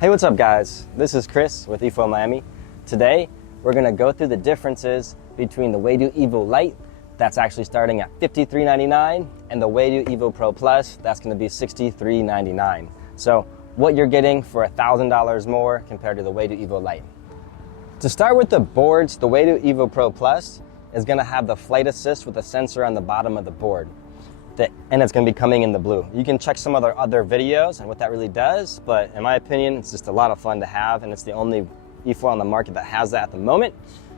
Hey, what's up guys? This is Chris with Efoil Miami. Today, we're gonna go through the differences between the Waydoo Evo Lite, that's actually starting at $53.99, and the Waydoo Evo Pro Plus, that's gonna be $63.99. So, what you're getting for $1,000 more compared to the Waydoo Evo Lite. To start with the boards, the Waydoo Evo Pro Plus is gonna have the flight assist with a sensor on the bottom of the board. And it's gonna be coming in the blue. You can check some other videos and what that really does, but in my opinion, it's just a lot of fun to have, and it's the only efoil on the market that has that at the moment.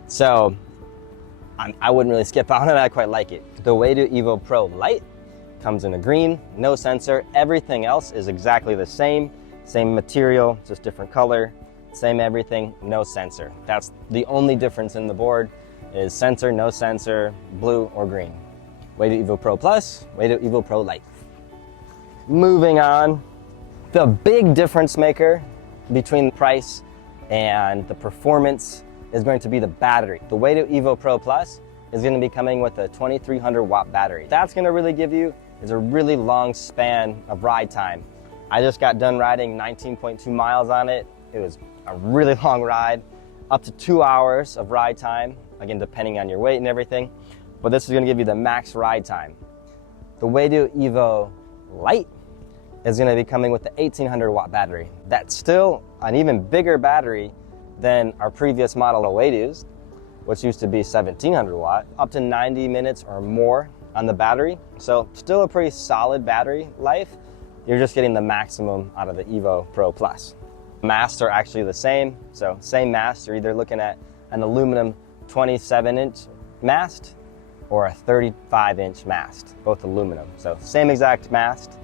So I wouldn't really skip out on it, I quite like it. The Waydoo Evo Pro Lite comes in a green, no sensor. Everything else is exactly the same material, just different color, same everything, no sensor. That's the only difference in the board is sensor, no sensor, blue or green. Waydoo Evo Pro Plus, Waydoo Evo Pro Lite. Moving on, the big difference maker between the price and the performance is going to be the battery. The Waydoo Evo Pro Plus is going to be coming with a 2300 watt battery. That's going to really give you is a really long span of ride time. I just got done riding 19.2 miles on it. It was a really long ride, up to 2 hours of ride time, again, depending on your weight and everything. But this is going to give you the max ride time. The Waydoo Evo Lite is going to be coming with the 1800 watt battery. That's still an even bigger battery than our previous model of Waydoo's, which used to be 1700 watt, up to 90 minutes or more on the battery. So still a pretty solid battery life. You're just getting the maximum out of the Evo Pro Plus. Masts are actually the same. So same mast, you're either looking at an aluminum 27-inch mast or a 35-inch mast, both aluminum. So same exact mast,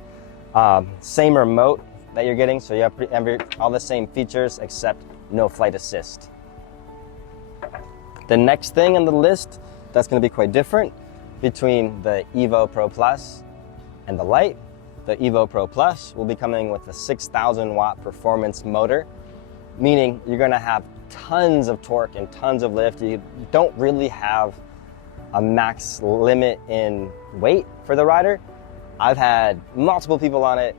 same remote that you're getting, so you have all the same features except no flight assist. The next thing on the list that's gonna be quite different between the Evo Pro Plus and the Lite, the Evo Pro Plus will be coming with a 6,000 watt performance motor, meaning you're gonna have tons of torque and tons of lift. You don't really have a max limit in weight for the rider. I've had multiple people on it,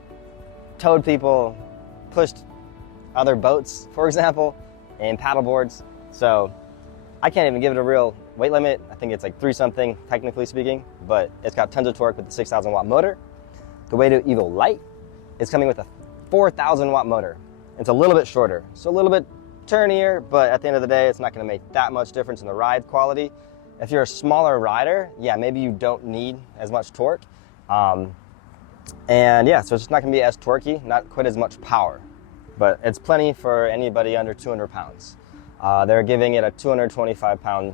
towed people, pushed other boats, for example, and paddle boards. So I can't even give it a real weight limit. I think it's like 3 something, technically speaking, but it's got tons of torque with the 6,000 watt motor. The Waydoo Evo Lite is coming with a 4,000 watt motor. It's a little bit shorter, so a little bit turnier, but at the end of the day, it's not gonna make that much difference in the ride quality. If you're a smaller rider, yeah, maybe you don't need as much torque. And yeah, so it's just not gonna be as torquey, not quite as much power, but it's plenty for anybody under 200 pounds. They're giving it a 225 pound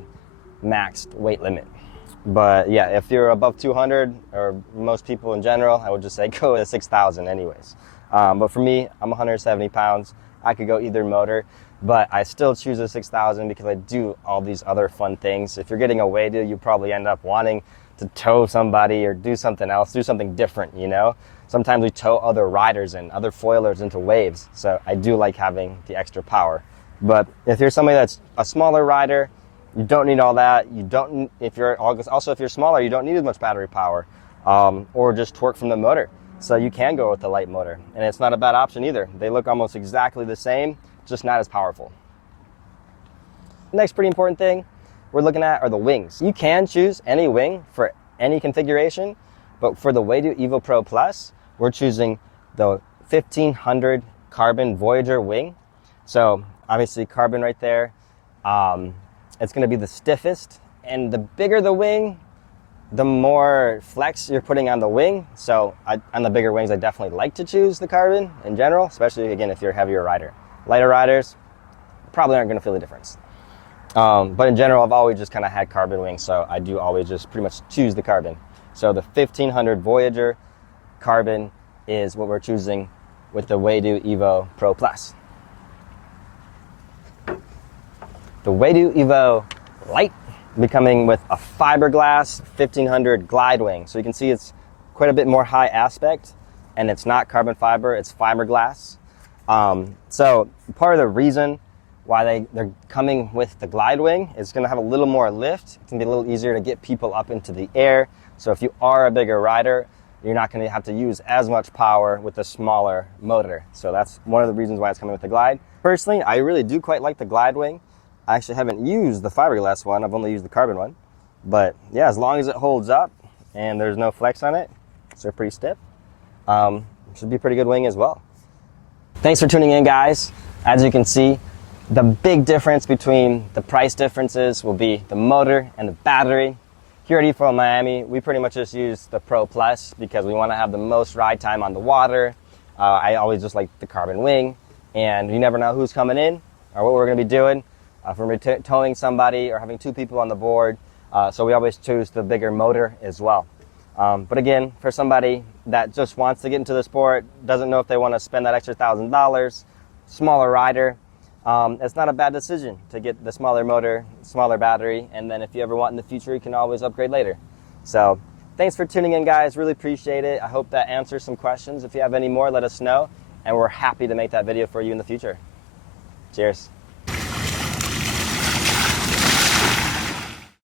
maxed weight limit. But yeah, if you're above 200, or most people in general, I would just say go with 6,000 anyways. But for me, I'm 170 pounds. I could go either motor, but I still choose a 6,000 because I do all these other fun things. If you're getting a Waydoo, you probably end up wanting to tow somebody or do something else, do something different, you know? Sometimes we tow other riders and other foilers into waves, so I do like having the extra power. But if you're somebody that's a smaller rider, you don't need all that. You don't, if you're smaller, you don't need as much battery power or just torque from the motor. So you can go with the Lite motor, and it's not a bad option either. They look almost exactly the same, just not as powerful. Next pretty important thing we're looking at are the wings. You can choose any wing for any configuration, but for the Waydoo Evo Pro Plus, we're choosing the 1500 carbon Voyager wing. So obviously carbon right there. It's gonna be the stiffest, and the bigger the wing, the more flex you're putting on the wing. So on the bigger wings, I definitely like to choose the carbon in general, especially again, if you're a heavier rider. Lighter riders probably aren't gonna feel the difference. But in general, I've always just kind of had carbon wings, so I do always just pretty much choose the carbon. So the 1500 Voyager carbon is what we're choosing with the Waydoo Evo Pro Plus. The Waydoo Evo Lite will be coming with a fiberglass 1500 glide wing. So you can see it's quite a bit more high aspect, and it's not carbon fiber, it's fiberglass. So part of the reason why they're coming with the glide wing is going to have a little more lift. It's going to be a little easier to get people up into the air. So if you are a bigger rider, you're not going to have to use as much power with the smaller motor. So that's one of the reasons why it's coming with the Glide. Personally, I really do quite like the Glide wing. I actually haven't used the fiberglass one. I've only used the carbon one. But yeah, as long as it holds up and there's no flex on it, so they're pretty stiff, should be a pretty good wing as well. Thanks for tuning in, guys. As you can see, the big difference between the price differences will be the motor and the battery. Here at Efoil Miami, we pretty much just use the Pro Plus because we want to have the most ride time on the water. I always just like the carbon wing, and you never know who's coming in or what we're going to be doing. If we're towing somebody or having two people on the board, so we always choose the bigger motor as well. But again, for somebody that just wants to get into the sport, doesn't know if they want to spend that extra $1,000, smaller rider, it's not a bad decision to get the smaller motor, smaller battery, and then if you ever want in the future, you can always upgrade later. So thanks for tuning in, guys. Really appreciate it. I hope that answers some questions. If you have any more, let us know, and we're happy to make that video for you in the future. Cheers.